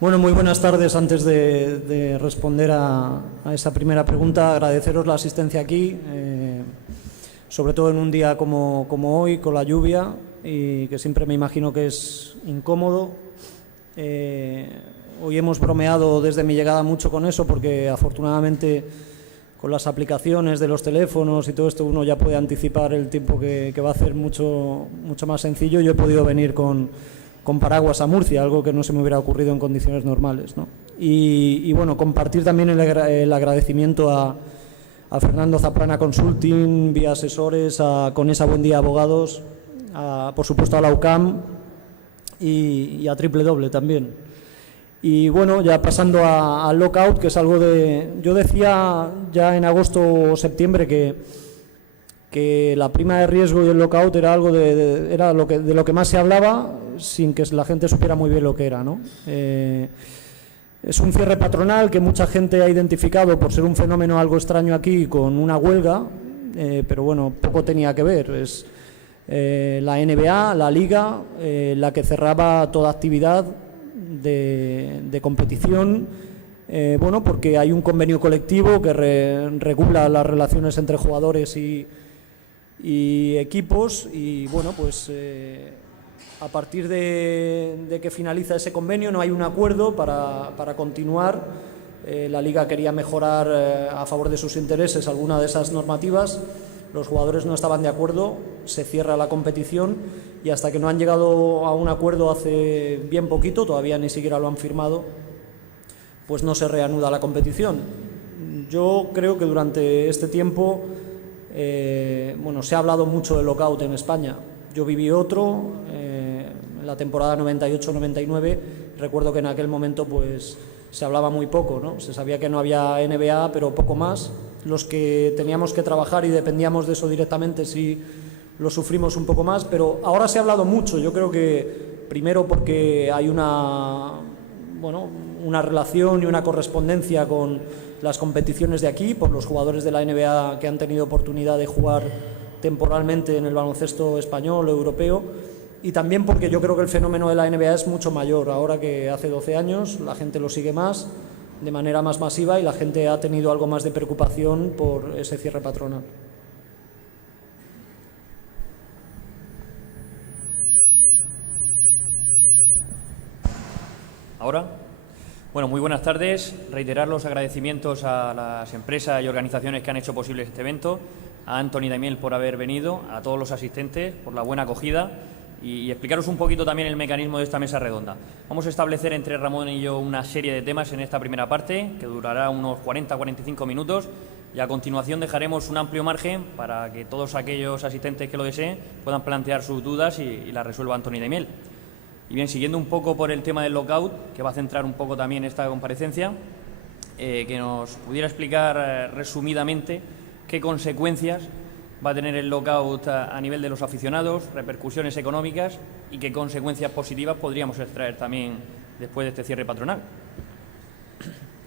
Bueno, muy buenas tardes. Antes de responder a esa primera pregunta, agradeceros la asistencia aquí, sobre todo en un día como hoy, con la lluvia, y que siempre me imagino que es incómodo. Hoy hemos bromeado desde mi llegada mucho con eso, porque afortunadamente con las aplicaciones de los teléfonos y todo esto uno ya puede anticipar el tiempo que va a hacer mucho más sencillo. Yo he podido venir con paraguas a Murcia, algo que no se me hubiera ocurrido en condiciones normales, ¿no? Y bueno, compartir también el agradecimiento a Fernando Zaplana Consulting, Vía Asesores, a Conesa Buen Día Abogados, por supuesto a la UCAM y a Triple Doble también. Y bueno, ya pasando al lockout, que es algo de... Yo decía ya en agosto o septiembre que la prima de riesgo y el lockout era algo de lo que más se hablaba, sin que la gente supiera muy bien lo que era, ¿no? Es un cierre patronal que mucha gente ha identificado por ser un fenómeno algo extraño aquí con una huelga, pero bueno, poco tenía que ver. Es la NBA, la Liga, la que cerraba toda actividad de competición, bueno, porque hay un convenio colectivo que regula las relaciones entre jugadores y equipos, y bueno, pues a partir de que finaliza ese convenio no hay un acuerdo para continuar. La Liga quería mejorar a favor de sus intereses alguna de esas normativas, los jugadores no estaban de acuerdo, se cierra la competición y hasta que no han llegado a un acuerdo hace bien poquito, todavía ni siquiera lo han firmado, pues no se reanuda la competición. Yo creo que durante este tiempo bueno, se ha hablado mucho del lockout en España. Yo viví otro en la temporada 98-99. Recuerdo que en aquel momento pues se hablaba muy poco, ¿no? Se sabía que no había NBA, pero poco más. Los que teníamos que trabajar y dependíamos de eso directamente sí lo sufrimos un poco más, pero ahora se ha hablado mucho. Yo creo que primero porque hay una relación y una correspondencia con las competiciones de aquí, por los jugadores de la NBA que han tenido oportunidad de jugar temporalmente en el baloncesto español o europeo, y también porque yo creo que el fenómeno de la NBA es mucho mayor ahora que hace 12 años, la gente lo sigue más, de manera más masiva, y la gente ha tenido algo más de preocupación por ese cierre patronal. ¿Ahora? Bueno, muy buenas tardes. Reiterar los agradecimientos a las empresas y organizaciones que han hecho posible este evento, a Antoni Daimiel por haber venido, a todos los asistentes por la buena acogida y explicaros un poquito también el mecanismo de esta mesa redonda. Vamos a establecer entre Ramón y yo una serie de temas en esta primera parte que durará unos 40-45 minutos y a continuación dejaremos un amplio margen para que todos aquellos asistentes que lo deseen puedan plantear sus dudas y las resuelva Antoni Daimiel. Y bien, siguiendo un poco por el tema del lockout, que va a centrar un poco también esta comparecencia, que nos pudiera explicar resumidamente qué consecuencias va a tener el lockout a nivel de los aficionados, repercusiones económicas y qué consecuencias positivas podríamos extraer también después de este cierre patronal.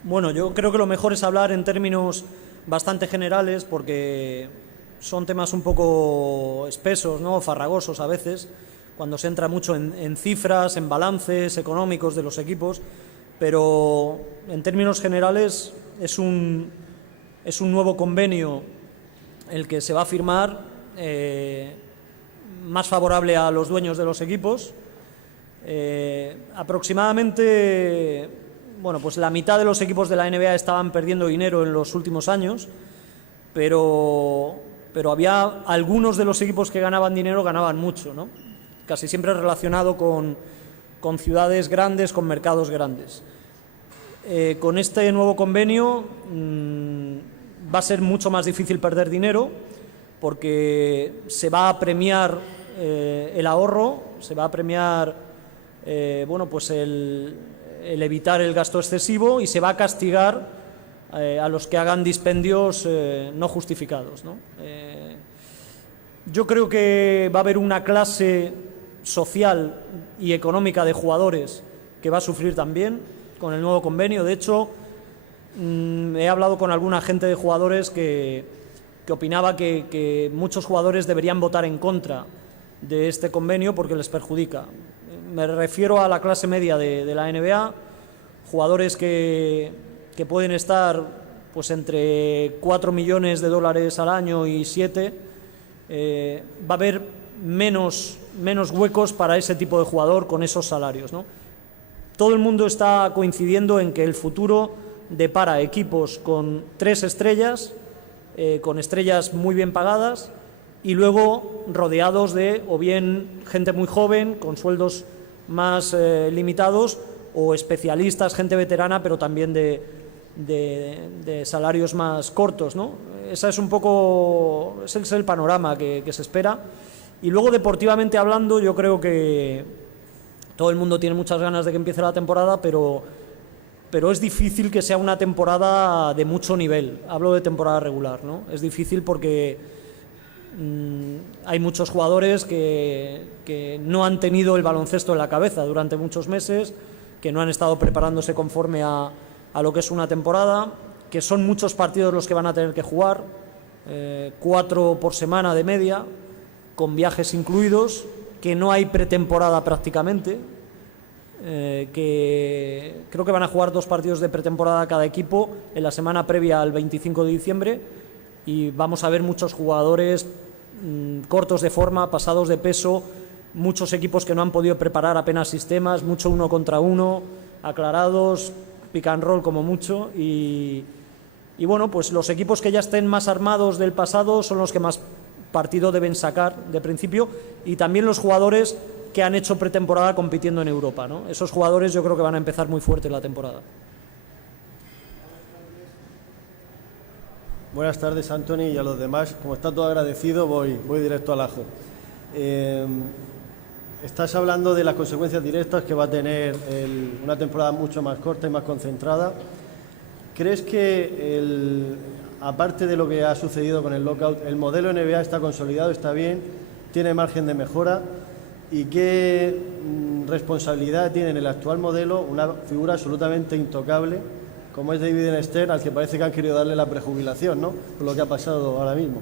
Bueno, yo creo que lo mejor es hablar en términos bastante generales porque son temas un poco espesos, ¿no? Farragosos a veces, cuando se entra mucho en cifras, en balances económicos de los equipos, pero en términos generales es un nuevo convenio el que se va a firmar, más favorable a los dueños de los equipos. Aproximadamente, bueno, pues la mitad de los equipos de la NBA estaban perdiendo dinero en los últimos años, pero había algunos de los equipos que ganaban dinero, ganaban mucho, ¿no? Casi siempre relacionado con ciudades grandes, con mercados grandes. Con este nuevo convenio va a ser mucho más difícil perder dinero porque se va a premiar el ahorro, se va a premiar bueno, pues el evitar el gasto excesivo y se va a castigar a los que hagan dispendios no justificados, ¿no? Yo creo que va a haber una clase social y económica de jugadores que va a sufrir también con el nuevo convenio. De hecho, he hablado con alguna gente de jugadores que opinaba que muchos jugadores deberían votar en contra de este convenio porque les perjudica. Me refiero a la clase media de la NBA, jugadores que pueden estar pues entre 4 millones de dólares al año y 7, va a haber menos huecos para ese tipo de jugador con esos salarios, ¿no? Todo el mundo está coincidiendo en que el futuro depara equipos con 3 estrellas, con estrellas muy bien pagadas, y luego rodeados de o bien gente muy joven con sueldos más limitados, o especialistas, gente veterana, pero también de salarios más cortos, ¿no? Ese es un poco es el panorama que se espera. Y luego, deportivamente hablando, yo creo que todo el mundo tiene muchas ganas de que empiece la temporada, pero es difícil que sea una temporada de mucho nivel. Hablo de temporada regular, ¿no? Es difícil porque hay muchos jugadores que no han tenido el baloncesto en la cabeza durante muchos meses, que no han estado preparándose conforme a lo que es una temporada, que son muchos partidos los que van a tener que jugar, 4 por semana de media, con viajes incluidos, que no hay pretemporada prácticamente, que creo que van a jugar 2 partidos de pretemporada cada equipo en la semana previa al 25 de diciembre, y vamos a ver muchos jugadores cortos de forma, pasados de peso, muchos equipos que no han podido preparar apenas sistemas, mucho 1 contra 1, aclarados, pick and roll como mucho, y bueno, pues los equipos que ya estén más armados del pasado son los que más partido deben sacar de principio, y también los jugadores que han hecho pretemporada compitiendo en Europa, ¿no? Esos jugadores yo creo que van a empezar muy fuerte la temporada. Buenas tardes, Anthony, y a los demás. Como está todo agradecido, voy directo al ajo. Estás hablando de las consecuencias directas que va a tener una temporada mucho más corta y más concentrada. ¿Crees que, aparte de lo que ha sucedido con el lockout, el modelo NBA está consolidado, está bien, tiene margen de mejora? ¿Y qué responsabilidad tiene en el actual modelo una figura absolutamente intocable como es David Stern, al que parece que han querido darle la prejubilación, ¿no?, por lo que ha pasado ahora mismo?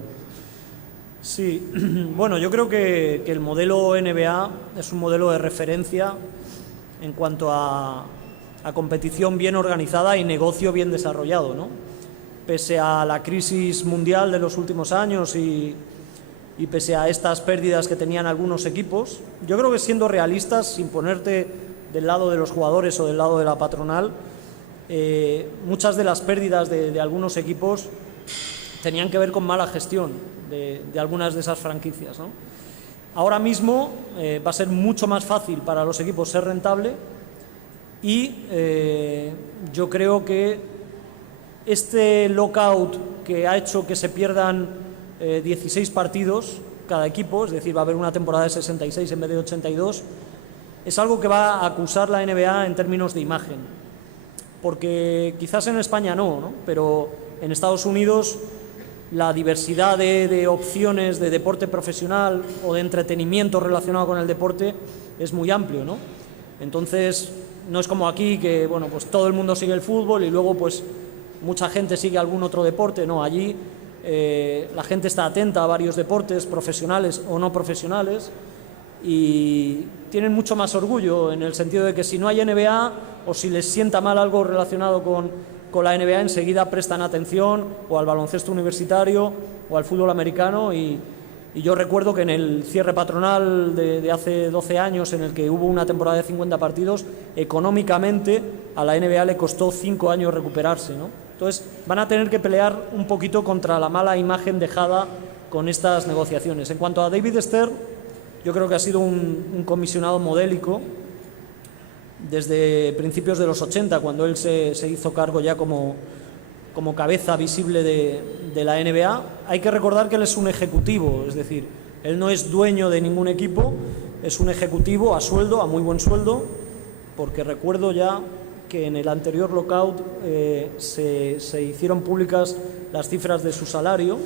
Sí, bueno, yo creo que el modelo NBA es un modelo de referencia en cuanto a competición bien organizada y negocio bien desarrollado, ¿no? Pese a la crisis mundial de los últimos años y pese a estas pérdidas que tenían algunos equipos, yo creo que, siendo realistas, sin ponerte del lado de los jugadores o del lado de la patronal, muchas de las pérdidas de algunos equipos tenían que ver con mala gestión de algunas de esas franquicias, ¿no? Ahora mismo va a ser mucho más fácil para los equipos ser rentable, y yo creo que este lockout que ha hecho que se pierdan 16 partidos cada equipo, es decir, va a haber una temporada de 66 en vez de 82, es algo que va a acusar la NBA en términos de imagen, porque quizás en España no, pero en Estados Unidos la diversidad de opciones de deporte profesional o de entretenimiento relacionado con el deporte es muy amplio, ¿no? Entonces, no es como aquí, que bueno, pues todo el mundo sigue el fútbol y luego pues mucha gente sigue algún otro deporte. No, allí la gente está atenta a varios deportes, profesionales o no profesionales, y tienen mucho más orgullo, en el sentido de que si no hay NBA o si les sienta mal algo relacionado con la NBA, enseguida prestan atención o al baloncesto universitario o al fútbol americano. Y yo recuerdo que en el cierre patronal de hace 12 años, en el que hubo una temporada de 50 partidos, económicamente a la NBA le costó 5 años recuperarse, ¿no? Entonces van a tener que pelear un poquito contra la mala imagen dejada con estas negociaciones. En cuanto a David Stern, yo creo que ha sido un comisionado modélico desde principios de los 80, cuando él se hizo cargo ya como cabeza visible de la NBA. Hay que recordar que él es un ejecutivo, es decir, él no es dueño de ningún equipo, es un ejecutivo a sueldo, a muy buen sueldo, porque recuerdo ya que en el anterior lockout se hicieron públicas las cifras de su salario,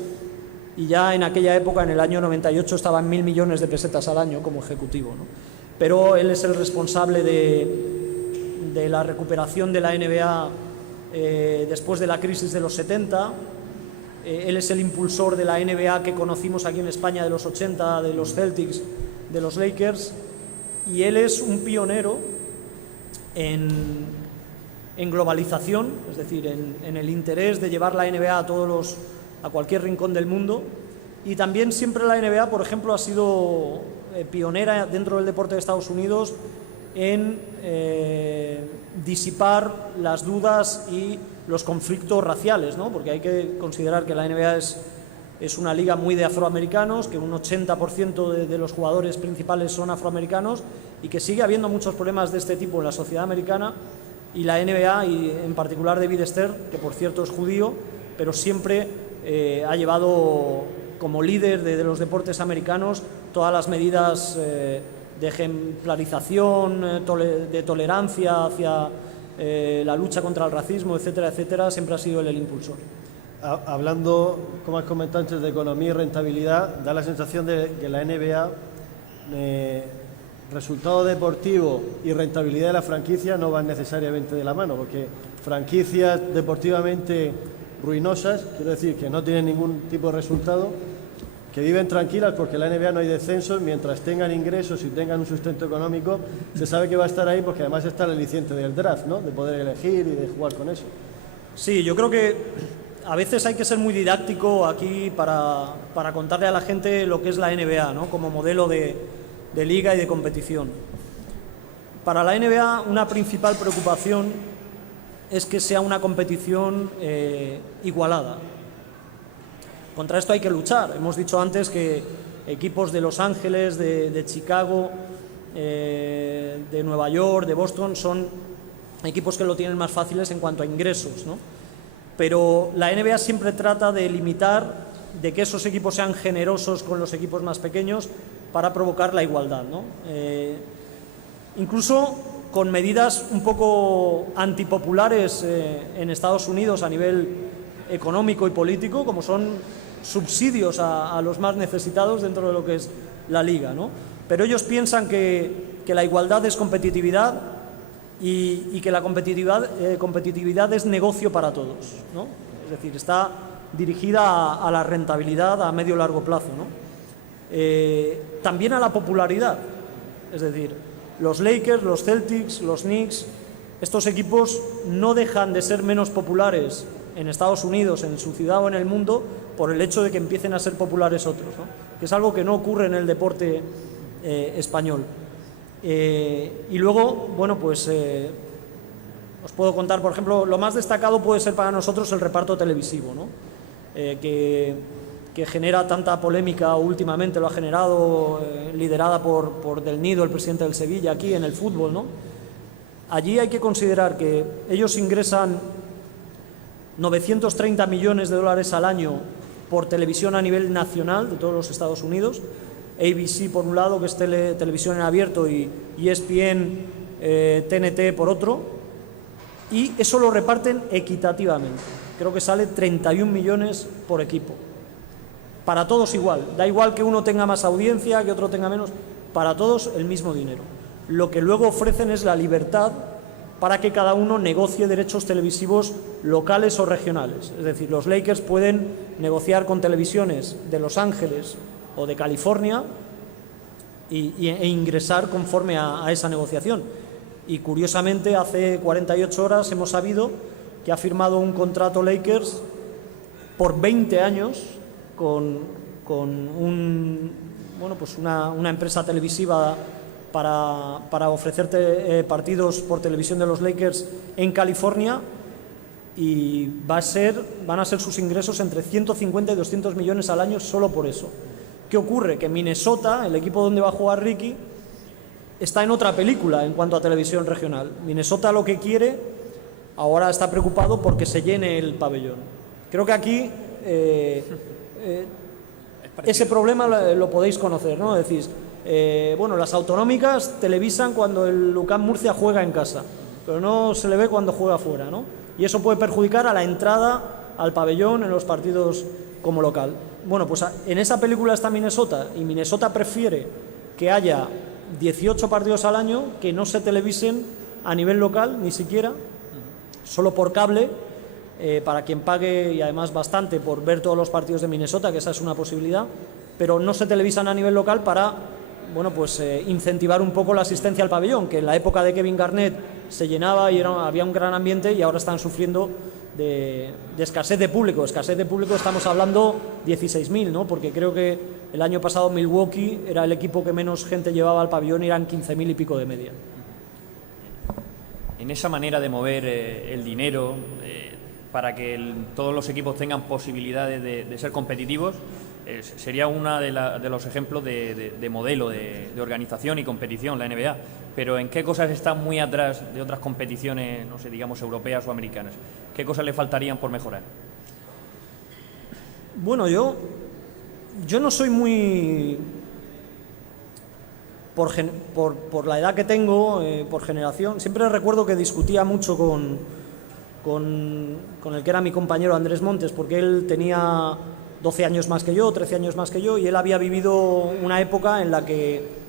y ya en aquella época, en el año 98, estaba en 1.000 millones de pesetas al año como ejecutivo, ¿no? Pero él es el responsable de la recuperación de la NBA después de la crisis de los 70. Él es el impulsor de la NBA que conocimos aquí en España de los 80, de los Celtics, de los Lakers, y él es un pionero en en globalización, es decir, en el interés de llevar la NBA a cualquier rincón del mundo. Y también siempre la NBA, por ejemplo, ha sido pionera dentro del deporte de Estados Unidos en disipar las dudas y los conflictos raciales, ¿no? Porque hay que considerar que la NBA es una liga muy de afroamericanos, que un 80% de los jugadores principales son afroamericanos y que sigue habiendo muchos problemas de este tipo en la sociedad americana, y la NBA, y en particular David Stern, que por cierto es judío, pero siempre ha llevado como líder de los deportes americanos todas las medidas de ejemplarización, de tolerancia hacia la lucha contra el racismo, etcétera, etcétera. Siempre ha sido él el impulsor. Hablando, como has comentado antes, de economía y rentabilidad, da la sensación de que la NBA, resultado deportivo y rentabilidad de la franquicia no van necesariamente de la mano, porque franquicias deportivamente ruinosas, quiero decir, que no tienen ningún tipo de resultado, que viven tranquilas porque en la NBA no hay descensos, mientras tengan ingresos y tengan un sustento económico, se sabe que va a estar ahí, porque además está el aliciente del draft, ¿no? De poder elegir y de jugar con eso. Sí, yo creo que a veces hay que ser muy didáctico aquí para contarle a la gente lo que es la NBA, ¿no? Como modelo de liga y de competición. Para la NBA, una principal preocupación es que sea una competición igualada. Contra esto hay que luchar. Hemos dicho antes que equipos de Los Ángeles, de Chicago, de Nueva York, de Boston, son equipos que lo tienen más fáciles en cuanto a ingresos, ¿no? Pero la NBA siempre trata de limitar, de que esos equipos sean generosos con los equipos más pequeños para provocar la igualdad, ¿no? Incluso con medidas un poco antipopulares en Estados Unidos a nivel económico y político, como son subsidios a los más necesitados dentro de lo que es la liga, ¿no? Pero ellos piensan que la igualdad es competitividad y que la competitividad es negocio para todos, ¿no? Es decir, está dirigida a la rentabilidad a medio y largo plazo, ¿no? También a la popularidad, es decir, los Lakers, los Celtics, los Knicks, estos equipos no dejan de ser menos populares en Estados Unidos, en su ciudad o en el mundo, por el hecho de que empiecen a ser populares otros, ¿no? Que es algo que no ocurre en el deporte español. Y luego, bueno, pues os puedo contar, por ejemplo, lo más destacado puede ser para nosotros el reparto televisivo, ¿no? Que genera tanta polémica, o últimamente lo ha generado, liderada por Del Nido, el presidente del Sevilla, aquí en el fútbol, ¿no? Allí hay que considerar que ellos ingresan 930 millones de dólares al año por televisión a nivel nacional de todos los Estados Unidos. ABC por un lado, que es televisión en abierto, y ESPN, TNT por otro, y eso lo reparten equitativamente. Creo que sale 31 millones por equipo. Para todos igual, da igual que uno tenga más audiencia, que otro tenga menos, para todos el mismo dinero. Lo que luego ofrecen es la libertad para que cada uno negocie derechos televisivos locales o regionales. Es decir, los Lakers pueden negociar con televisiones de Los Ángeles o de California e ingresar conforme a esa negociación. Y curiosamente, hace 48 horas hemos sabido que ha firmado un contrato Lakers por 20 años con una empresa televisiva para ofrecerte partidos por televisión de los Lakers en California, y van a ser sus ingresos entre 150 y 200 millones al año solo por eso. ¿Qué ocurre? Que Minnesota, el equipo donde va a jugar Ricky, está en otra película en cuanto a televisión regional. Minnesota lo que quiere, ahora está preocupado porque se llene el pabellón. Creo que aquí ese problema lo podéis conocer, ¿no? Decís, bueno, las autonómicas televisan cuando el UCAM Murcia juega en casa, pero no se le ve cuando juega fuera, ¿no? Y eso puede perjudicar a la entrada al pabellón en los partidos como local. Bueno, pues en esa película está Minnesota, y Minnesota prefiere que haya 18 partidos al año que no se televisen a nivel local, ni siquiera, solo por cable, para quien pague, y además bastante, por ver todos los partidos de Minnesota, que esa es una posibilidad, pero no se televisan a nivel local para, bueno, pues incentivar un poco la asistencia al pabellón, que en la época de Kevin Garnett se llenaba y había un gran ambiente, y ahora están sufriendo de escasez de público. Escasez de público, estamos hablando 16.000, ¿no? Porque creo que el año pasado Milwaukee era el equipo que menos gente llevaba al pabellón y eran 15.000 y pico de media. En esa manera de mover el dinero para que todos los equipos tengan posibilidades de ser competitivos, sería uno de los ejemplos de modelo de organización y competición, la NBA. Pero ¿en qué cosas está muy atrás de otras competiciones, no sé, digamos, europeas o americanas? ¿Qué cosas le faltarían por mejorar? Bueno, yo no soy muy... Por la edad que tengo, por generación, siempre recuerdo que discutía mucho con el que era mi compañero Andrés Montes, porque él tenía 12 años más que yo, 13 años más que yo, y él había vivido una época en la que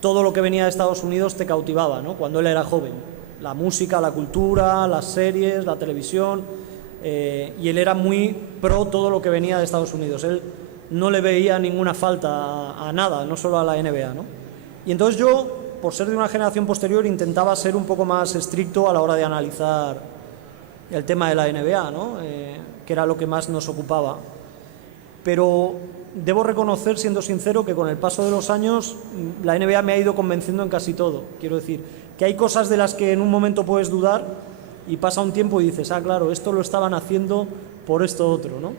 todo lo que venía de Estados Unidos te cautivaba, ¿no? Cuando él era joven. La música, la cultura, las series, la televisión, y él era muy pro todo lo que venía de Estados Unidos. Él no le veía ninguna falta a nada, no solo a la NBA, ¿no? Y entonces yo, por ser de una generación posterior, intentaba ser un poco más estricto a la hora de analizar el tema de la NBA, ¿no? Que era lo que más nos ocupaba. Pero debo reconocer, siendo sincero, que con el paso de los años la NBA me ha ido convenciendo en casi todo. Quiero decir, que hay cosas de las que en un momento puedes dudar y pasa un tiempo y dices, ah, claro, esto lo estaban haciendo por esto otro, ¿no?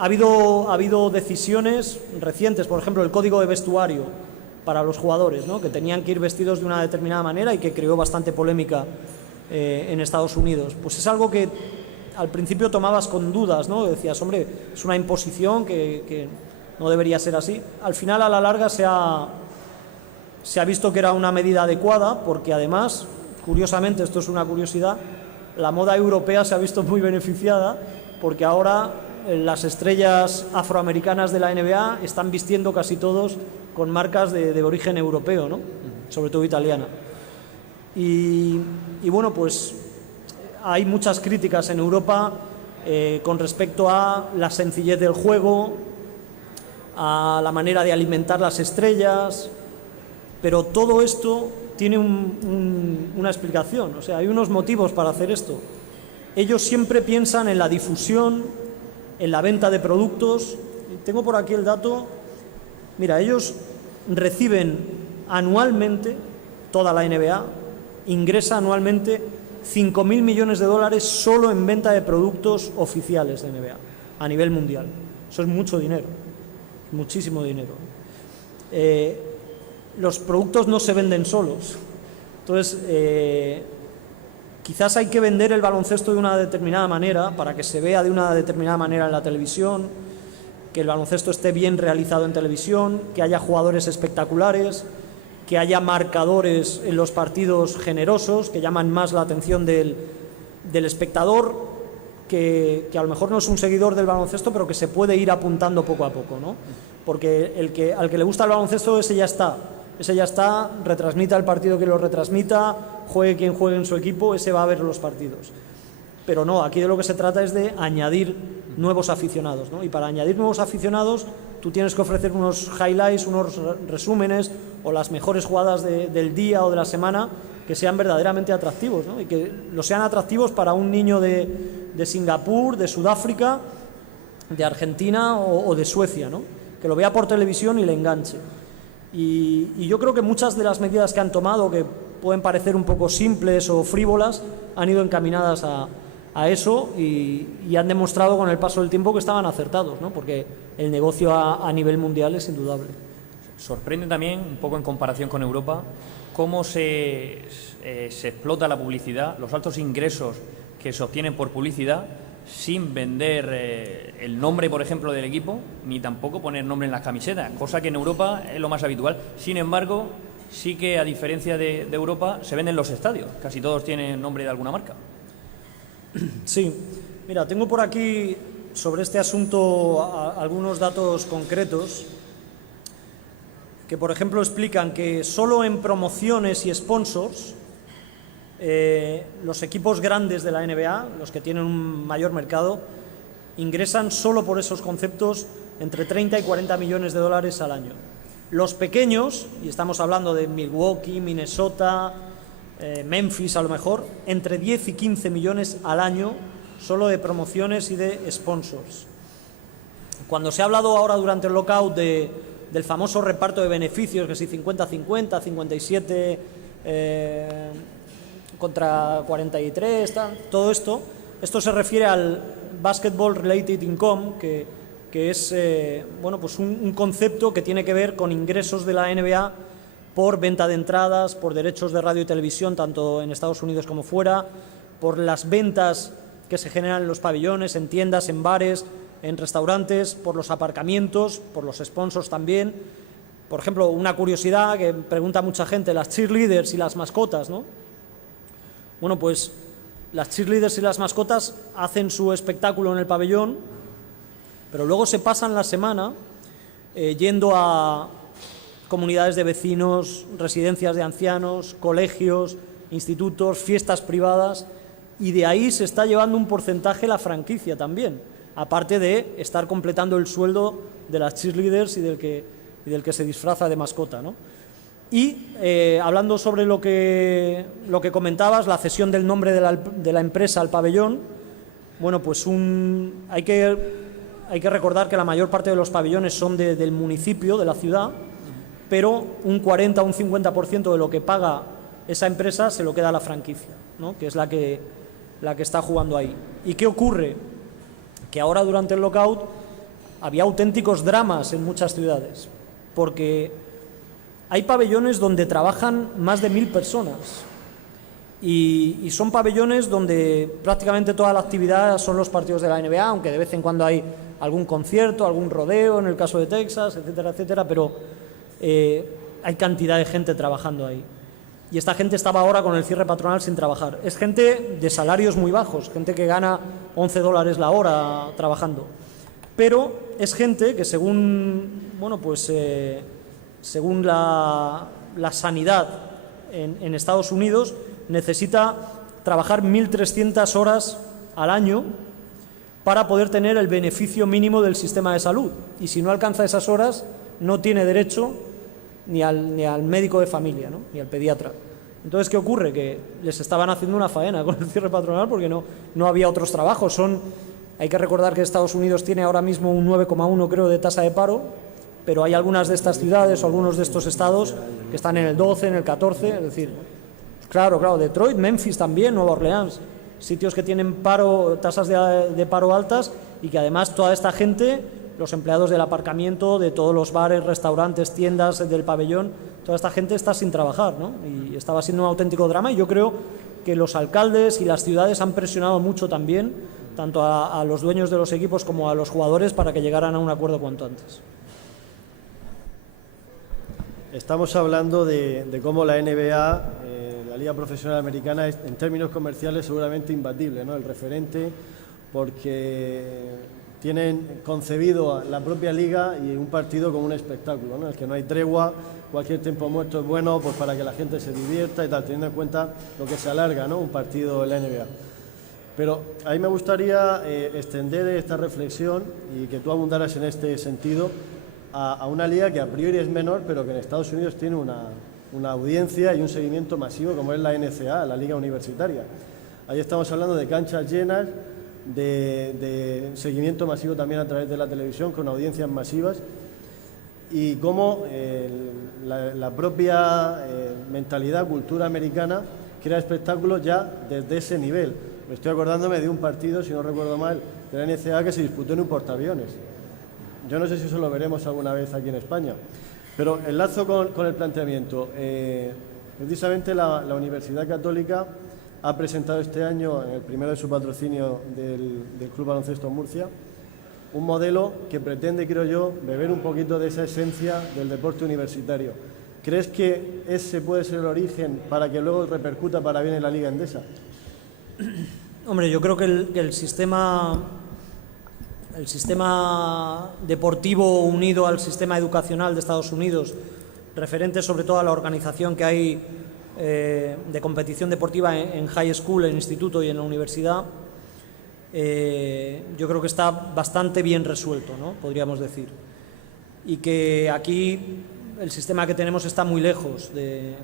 Ha habido decisiones recientes, por ejemplo, el código de vestuario para los jugadores, ¿no? Que tenían que ir vestidos de una determinada manera y que creó bastante polémica en Estados Unidos. Pues es algo que al principio tomabas con dudas, ¿no? Decías, hombre, es una imposición que no debería ser así. Al final, a la larga, se ha visto que era una medida adecuada, porque además, curiosamente, esto es una curiosidad, la moda europea se ha visto muy beneficiada, porque ahora las estrellas afroamericanas de la NBA están vistiendo casi todos con marcas de origen europeo, ¿no? Sobre todo italiana. Y bueno, pues hay muchas críticas en Europa con respecto a la sencillez del juego, a la manera de alimentar las estrellas, pero todo esto tiene una explicación, o sea, hay unos motivos para hacer esto. Ellos siempre piensan en la difusión, en la venta de productos. Tengo por aquí el dato. Mira, ellos reciben anualmente, toda la NBA ingresa anualmente 5.000 millones de dólares solo en venta de productos oficiales de NBA a nivel mundial. Eso es mucho dinero, muchísimo dinero. Los productos no se venden solos. Entonces, quizás hay que vender el baloncesto de una determinada manera para que se vea de una determinada manera en la televisión, que el baloncesto esté bien realizado en televisión, que haya jugadores espectaculares, que haya marcadores en los partidos generosos, que llaman más la atención del espectador, que a lo mejor no es un seguidor del baloncesto, pero que se puede ir apuntando poco a poco, ¿no? Porque al que le gusta el baloncesto, ese ya está, retransmita el partido que lo retransmita, juegue quien juegue en su equipo, ese va a ver los partidos. Pero no, aquí de lo que se trata es de añadir nuevos aficionados, ¿no? Y para añadir nuevos aficionados, tú tienes que ofrecer unos highlights, unos resúmenes o las mejores jugadas del día o de la semana que sean verdaderamente atractivos, ¿no? Y que lo sean atractivos para un niño de Singapur, de Sudáfrica, de Argentina o de Suecia, ¿no? Que lo vea por televisión y le enganche. Y yo creo que muchas de las medidas que han tomado, que pueden parecer un poco simples o frívolas, han ido encaminadas a eso y han demostrado con el paso del tiempo que estaban acertados, ¿no? Porque el negocio a nivel mundial es indudable. Sorprende también, un poco en comparación con Europa, cómo se explota la publicidad, los altos ingresos que se obtienen por publicidad, sin vender el nombre, por ejemplo, del equipo, ni tampoco poner nombre en las camisetas, cosa que en Europa es lo más habitual. Sin embargo, sí que, a diferencia de Europa, se venden los estadios. Casi todos tienen nombre de alguna marca. Sí. Mira, tengo por aquí, sobre este asunto, algunos datos concretos que, por ejemplo, explican que solo en promociones y sponsors los equipos grandes de la NBA, los que tienen un mayor mercado, ingresan solo por esos conceptos entre 30 y 40 millones de dólares al año. Los pequeños, y estamos hablando de Milwaukee, Minnesota, Memphis a lo mejor, entre 10 y 15 millones al año solo de promociones y de sponsors. Cuando se ha hablado ahora durante el lockout del famoso reparto de beneficios, que si 50-50, 57 contra 43, todo esto se refiere al Basketball Related Income, que es bueno, pues un concepto que tiene que ver con ingresos de la NBA por venta de entradas, por derechos de radio y televisión, tanto en Estados Unidos como fuera, por las ventas que se generan en los pabellones, en tiendas, en bares, en restaurantes, por los aparcamientos, por los sponsors también. Por ejemplo, una curiosidad que pregunta mucha gente, las cheerleaders y las mascotas, ¿no? Bueno, pues las cheerleaders y las mascotas hacen su espectáculo en el pabellón, pero luego se pasan la semana yendo a comunidades de vecinos, residencias de ancianos, colegios, institutos, fiestas privadas, y de ahí se está llevando un porcentaje la franquicia también, aparte de estar completando el sueldo de las cheerleaders y del que se disfraza de mascota, ¿no? Y hablando sobre lo que comentabas, la cesión del nombre de la empresa al pabellón, bueno, pues hay que recordar que la mayor parte de los pabellones son del municipio, de la ciudad, pero un 40 o un 50% de lo que paga esa empresa se lo queda a la franquicia, ¿no? Que es la que está jugando ahí. ¿Y qué ocurre? Que ahora durante el lockout había auténticos dramas en muchas ciudades, porque hay pabellones donde trabajan más de 1000 personas y son pabellones donde prácticamente toda la actividad son los partidos de la NBA, aunque de vez en cuando hay algún concierto, algún rodeo, en el caso de Texas, etcétera, etcétera, pero hay cantidad de gente trabajando ahí. Y esta gente estaba ahora con el cierre patronal sin trabajar. Es gente de salarios muy bajos, gente que gana $11 la hora trabajando. Pero es gente que según, bueno, pues, según la sanidad en Estados Unidos, necesita trabajar 1.300 horas al año para poder tener el beneficio mínimo del sistema de salud. Y si no alcanza esas horas, no tiene derecho ni al médico de familia, ¿no? Ni al pediatra. Entonces, ¿qué ocurre? Que les estaban haciendo una faena con el cierre patronal porque no había otros trabajos. Hay que recordar que Estados Unidos tiene ahora mismo un 9,1, creo, de tasa de paro, pero hay algunas de estas ciudades o algunos de estos estados que están en el 12, en el 14, es decir, claro, Detroit, Memphis también, Nueva Orleans, sitios que tienen tasas de paro altas y que además toda esta gente, los empleados del aparcamiento, de todos los bares, restaurantes, tiendas del pabellón, toda esta gente está sin trabajar, ¿no? Y estaba siendo un auténtico drama, y yo creo que los alcaldes y las ciudades han presionado mucho también, tanto a los dueños de los equipos como a los jugadores, para que llegaran a un acuerdo cuanto antes. Estamos hablando de cómo la NBA, la Liga Profesional Americana, es en términos comerciales seguramente imbatible, ¿no? El referente, porque tienen concebido la propia liga y un partido como un espectáculo, ¿no? En el que no hay tregua, cualquier tiempo muerto es bueno, pues para que la gente se divierta y tal, teniendo en cuenta lo que se alarga, ¿no? Un partido en la NBA. Pero a mí me gustaría extender esta reflexión y que tú abundaras en este sentido a una liga que a priori es menor, pero que en Estados Unidos tiene una audiencia y un seguimiento masivo, como es la NCAA, la liga universitaria. Ahí estamos hablando de canchas llenas, de seguimiento masivo también a través de la televisión, con audiencias masivas, y cómo la propia mentalidad, cultura americana crea espectáculos ya desde ese nivel. Me estoy acordándome de un partido, si no recuerdo mal, de la NCAA que se disputó en un portaaviones. Yo no sé si eso lo veremos alguna vez aquí en España, pero enlazo con el planteamiento. Precisamente la Universidad Católica ha presentado este año, en el primero de su patrocinio del Club Baloncesto Murcia, un modelo que pretende, creo yo, beber un poquito de esa esencia del deporte universitario. ¿Crees que ese puede ser el origen para que luego repercuta para bien en la Liga Endesa? Hombre, yo creo que el sistema deportivo unido al sistema educacional de Estados Unidos, referente sobre todo a la organización que hay de competición deportiva en high school, en instituto y en la universidad, yo creo que está bastante bien resuelto, ¿no? Podríamos decir. Y que aquí el sistema que tenemos está muy lejos de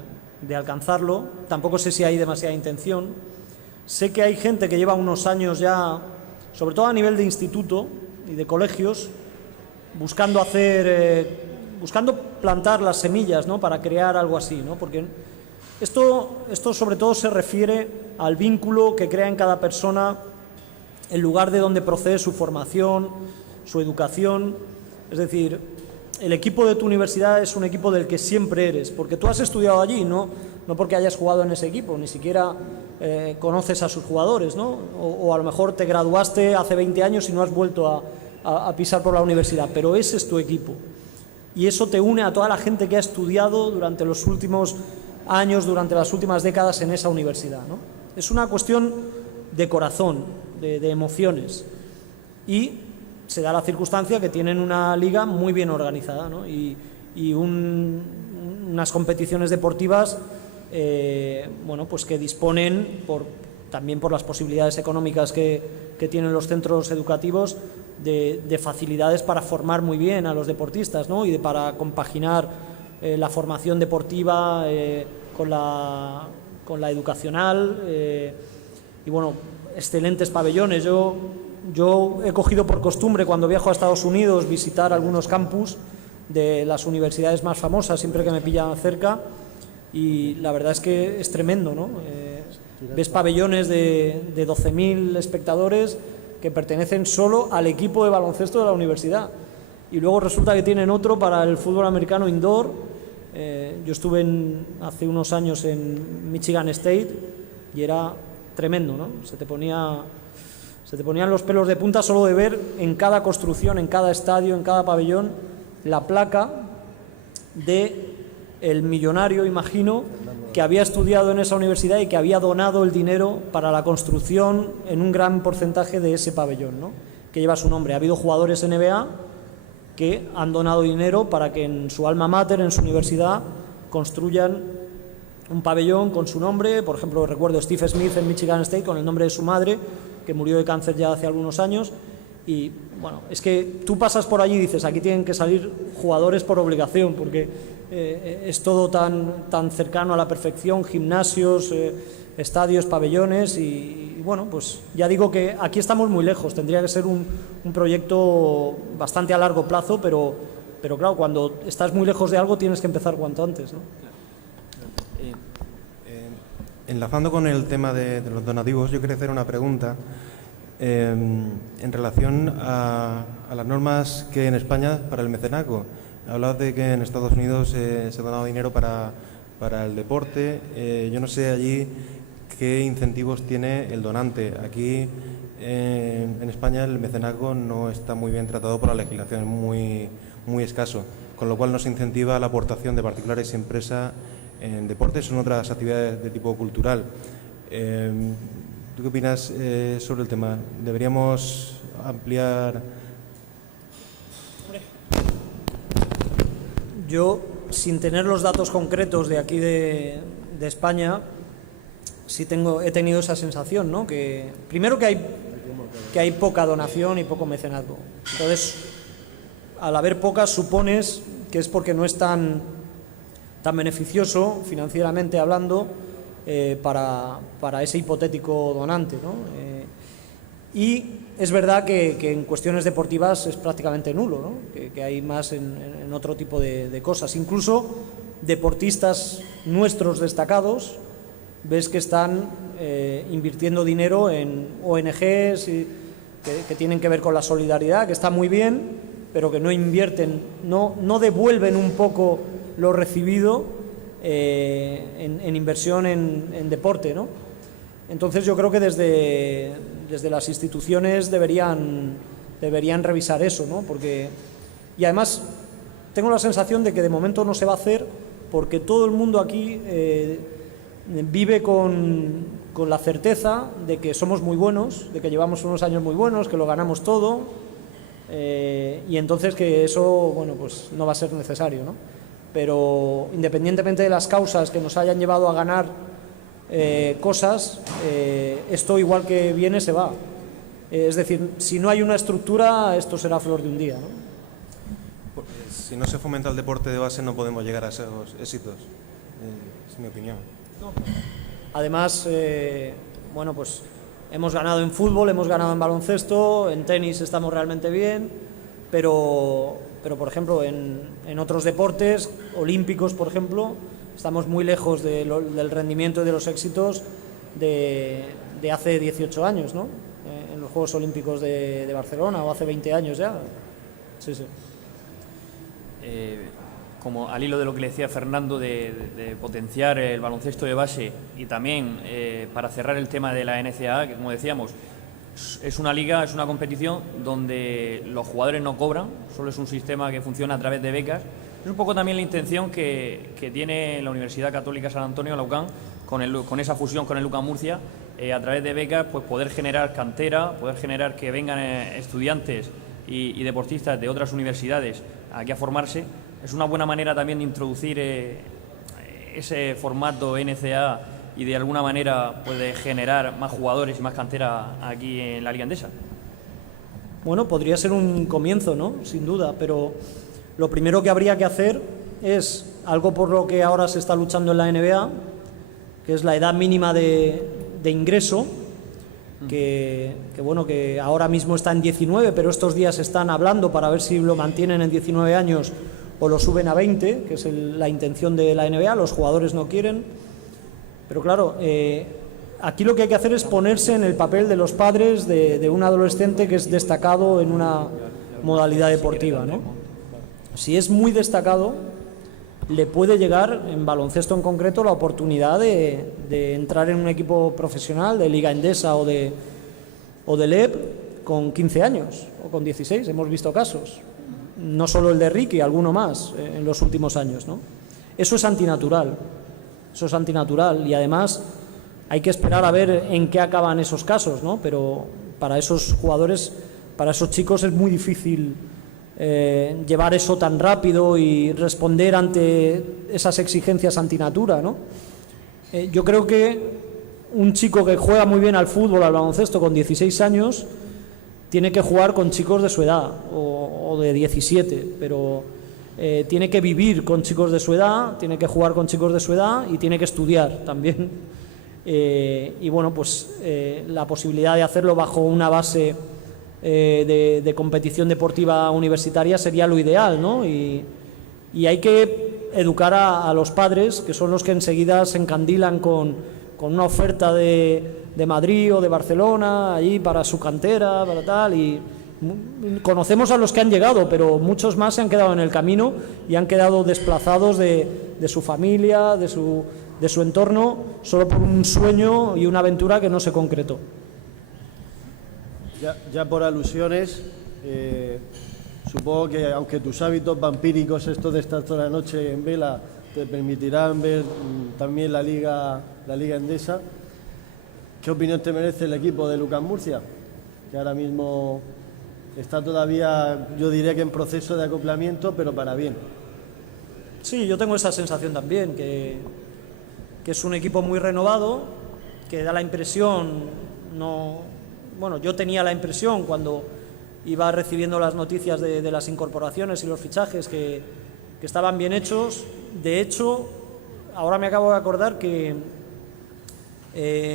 de alcanzarlo. Tampoco sé si hay demasiada intención. Sé que hay gente que lleva unos años ya, sobre todo a nivel de instituto y de colegios, buscando plantar las semillas, ¿no?, para crear algo así, ¿no? Porque esto sobre todo se refiere al vínculo que crea en cada persona el lugar de donde procede su formación, su educación. Es decir, el equipo de tu universidad es un equipo del que siempre eres, porque tú has estudiado allí, no porque hayas jugado en ese equipo, ni siquiera conoces a sus jugadores, ¿no? O a lo mejor te graduaste hace 20 años y no has vuelto a pisar por la universidad, pero ese es tu equipo. Y eso te une a toda la gente que ha estudiado durante los últimos años, durante las últimas décadas en esa universidad, ¿no? Es una cuestión de corazón, de emociones. Y se da la circunstancia que tienen una liga muy bien organizada, ¿no? Y unas competiciones deportivas bueno, pues que disponen, también por las posibilidades económicas que tienen los centros educativos, de facilidades para formar muy bien a los deportistas, ¿no? Y para compaginar la formación deportiva con la educacional, y bueno, excelentes pabellones. Yo he cogido por costumbre, cuando viajo a Estados Unidos, visitar algunos campus de las universidades más famosas, siempre que me pillan cerca, y la verdad es que es tremendo, ¿no? Ves pabellones de 12.000 espectadores que pertenecen solo al equipo de baloncesto de la universidad, y luego resulta que tienen otro para el fútbol americano indoor. Yo estuve hace unos años en Michigan State y era tremendo, ¿no? Se te ponían los pelos de punta solo de ver en cada construcción, en cada estadio, en cada pabellón, la placa de el millonario, imagino, que había estudiado en esa universidad y que había donado el dinero para la construcción en un gran porcentaje de ese pabellón, ¿no?, que lleva su nombre. Ha habido jugadores NBA que han donado dinero para que en su alma mater, en su universidad, construyan un pabellón con su nombre. Por ejemplo, recuerdo Steve Smith en Michigan State con el nombre de su madre, que murió de cáncer ya hace algunos años. Y bueno, es que tú pasas por allí y dices, aquí tienen que salir jugadores por obligación, porque es todo tan cercano a la perfección, gimnasios, estadios, pabellones, y bueno, pues ya digo que aquí estamos muy lejos. Tendría que ser un proyecto bastante a largo plazo, pero claro, cuando estás muy lejos de algo tienes que empezar cuanto antes, ¿no? Enlazando con el tema de los donativos, yo quería hacer una pregunta en relación a las normas que en España para el mecenazgo. Hablabas de que en Estados Unidos se ha donado dinero para el deporte. Yo no sé allí qué incentivos tiene el donante. Aquí en España el mecenazgo no está muy bien tratado por la legislación, es muy escaso, con lo cual no se incentiva la aportación de particulares y empresas en deportes o en otras actividades de tipo cultural. ¿Tú qué opinas sobre el tema? ¿Deberíamos ampliar? Yo, sin tener los datos concretos de aquí de España, sí he tenido esa sensación, ¿no? Que primero que hay poca donación y poco mecenazgo. Entonces, al haber pocas, supones que es porque no es tan beneficioso, financieramente hablando, para ese hipotético donante, ¿no? Y es verdad que en cuestiones deportivas es prácticamente nulo, ¿no? Que hay más en otro tipo de cosas. Incluso deportistas nuestros destacados, ves que están invirtiendo dinero en ONGs que tienen que ver con la solidaridad, que está muy bien, pero que no invierten, no devuelven un poco lo recibido en inversión en deporte, ¿no? Entonces yo creo que desde las instituciones deberían revisar eso, ¿no? Y además tengo la sensación de que de momento no se va a hacer, porque todo el mundo aquí vive con la certeza de que somos muy buenos, de que llevamos unos años muy buenos, que lo ganamos todo, y entonces que eso, bueno, pues no va a ser necesario, ¿no? Pero independientemente de las causas que nos hayan llevado a ganar cosas, esto igual que viene se va. Es decir, si no hay una estructura, esto será flor de un día, ¿no? Si no se fomenta el deporte de base, no podemos llegar a esos éxitos. Es mi opinión. Además, bueno, pues hemos ganado en fútbol, hemos ganado en baloncesto, en tenis estamos realmente bien, pero por ejemplo, en otros deportes olímpicos, por ejemplo, estamos muy lejos del rendimiento y de los éxitos de hace 18 años, ¿no? En los Juegos Olímpicos de Barcelona, o hace 20 años ya. Sí, sí. Como al hilo de lo que le decía Fernando de potenciar el baloncesto de base y también para cerrar el tema de la NCAA, que como decíamos, es una liga, es una competición donde los jugadores no cobran, solo es un sistema que funciona a través de becas. Es un poco también la intención que tiene la Universidad Católica San Antonio, la UCAM, con esa fusión con el UCAM Murcia, a través de becas, pues poder generar cantera, poder generar que vengan estudiantes y deportistas de otras universidades aquí a formarse. Es una buena manera también de introducir ese formato NCAA y de alguna manera puede generar más jugadores y más cantera aquí en la Liga Endesa. Bueno, podría ser un comienzo, ¿no? Sin duda, pero lo primero que habría que hacer es algo por lo que ahora se está luchando en la NBA, que es la edad mínima de ingreso, que bueno, que ahora mismo está en 19, pero estos días están hablando para ver si lo mantienen en 19 años o lo suben a 20, que es la intención de la NBA. Los jugadores no quieren, pero claro, aquí lo que hay que hacer es ponerse en el papel de los padres de un adolescente que es destacado en una modalidad deportiva, ¿no? Si es muy destacado, le puede llegar, en baloncesto en concreto, la oportunidad de entrar en un equipo profesional de Liga Endesa o de LEP con 15 años o con 16, hemos visto casos. No solo el de Ricky, alguno más en los últimos años, ¿no? Eso es antinatural, y además hay que esperar a ver en qué acaban esos casos, ¿no? Pero para esos jugadores, para esos chicos es muy difícil llevar eso tan rápido y responder ante esas exigencias antinatura, ¿no? Yo creo que un chico que juega muy bien al fútbol, al baloncesto con 16 años, tiene que jugar con chicos de su edad o de 17, pero tiene que vivir con chicos de su edad, tiene que jugar con chicos de su edad y tiene que estudiar también. Y bueno, pues la posibilidad de hacerlo bajo una base de competición deportiva universitaria sería lo ideal, ¿no? Y hay que educar a los padres, que son los que enseguida se encandilan con una oferta de Madrid o de Barcelona, allí para su cantera, para tal, y conocemos a los que han llegado, pero muchos más se han quedado en el camino y han quedado desplazados de su familia, de su entorno, solo por un sueño y una aventura que no se concretó. Ya por alusiones, supongo que aunque tus hábitos vampíricos, esto de estar toda la noche en vela, te permitirán ver también la Liga Endesa. ¿Qué opinión te merece el equipo de UCAM Murcia? Que ahora mismo está todavía, yo diría que en proceso de acoplamiento, pero para bien. Sí, yo tengo esa sensación también, que es un equipo muy renovado, que da la impresión, bueno, yo tenía la impresión cuando iba recibiendo las noticias de las incorporaciones y los fichajes que estaban bien hechos. De hecho, ahora me acabo de acordar que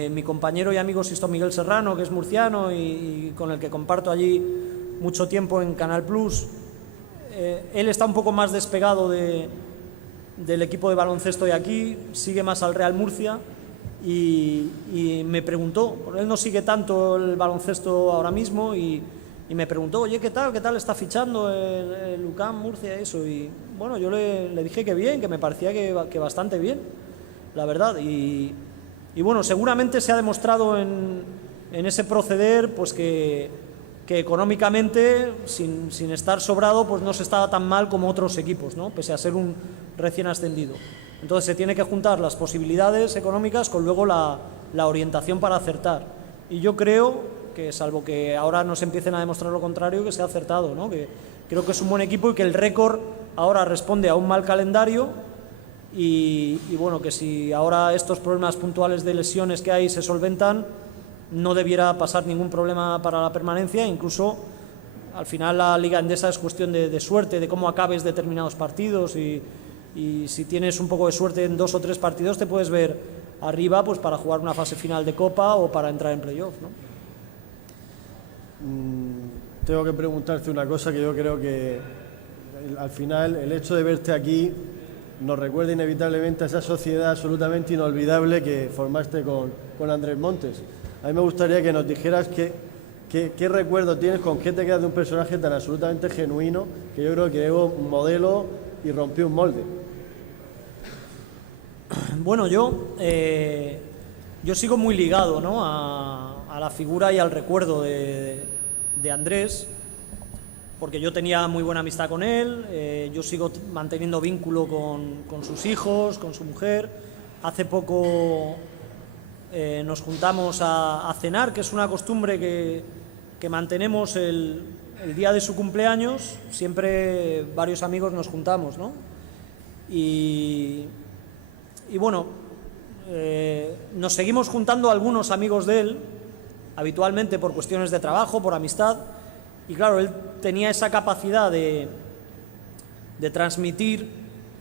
mi compañero y amigo Sisto Miguel Serrano, que es murciano y con el que comparto allí mucho tiempo en Canal Plus, él está un poco más despegado del equipo de baloncesto de aquí, sigue más al Real Murcia y me preguntó, él no sigue tanto el baloncesto ahora mismo y me preguntó, oye, ¿qué tal está fichando el UCAM Murcia eso? Y bueno, yo le dije que bien, que me parecía que bastante bien, la verdad. Y bueno, seguramente se ha demostrado en ese proceder pues que económicamente, sin estar sobrado, pues no se estaba tan mal como otros equipos, ¿no? Pese a ser un recién ascendido. Entonces se tiene que juntar las posibilidades económicas con luego la orientación para acertar. Y yo creo que, salvo que ahora nos empiecen a demostrar lo contrario, que se ha acertado, ¿no? Que creo que es un buen equipo y que el récord ahora responde a un mal calendario y bueno, que si ahora estos problemas puntuales de lesiones que hay se solventan, no debiera pasar ningún problema para la permanencia. Incluso al final la Liga Endesa es cuestión de suerte, de cómo acabes determinados partidos y y si tienes un poco de suerte en 2 o 3 partidos te puedes ver arriba pues para jugar una fase final de Copa o para entrar en playoff, ¿no? Tengo que preguntarte una cosa que yo creo que al final el hecho de verte aquí nos recuerda inevitablemente a esa sociedad absolutamente inolvidable que formaste con Andrés Montes. A mí me gustaría que nos dijeras qué recuerdo tienes, con qué te quedas de un personaje tan absolutamente genuino que yo creo que es un modelo y rompió un molde. Bueno, yo sigo muy ligado, ¿no?, a la figura y al recuerdo de Andrés, porque yo tenía muy buena amistad con él, yo sigo manteniendo vínculo con sus hijos, con su mujer. Hace poco nos juntamos a cenar, que es una costumbre que mantenemos el día de su cumpleaños, siempre varios amigos nos juntamos, ¿no? Y bueno, nos seguimos juntando algunos amigos de él, habitualmente por cuestiones de trabajo, por amistad, y claro, él tenía esa capacidad de transmitir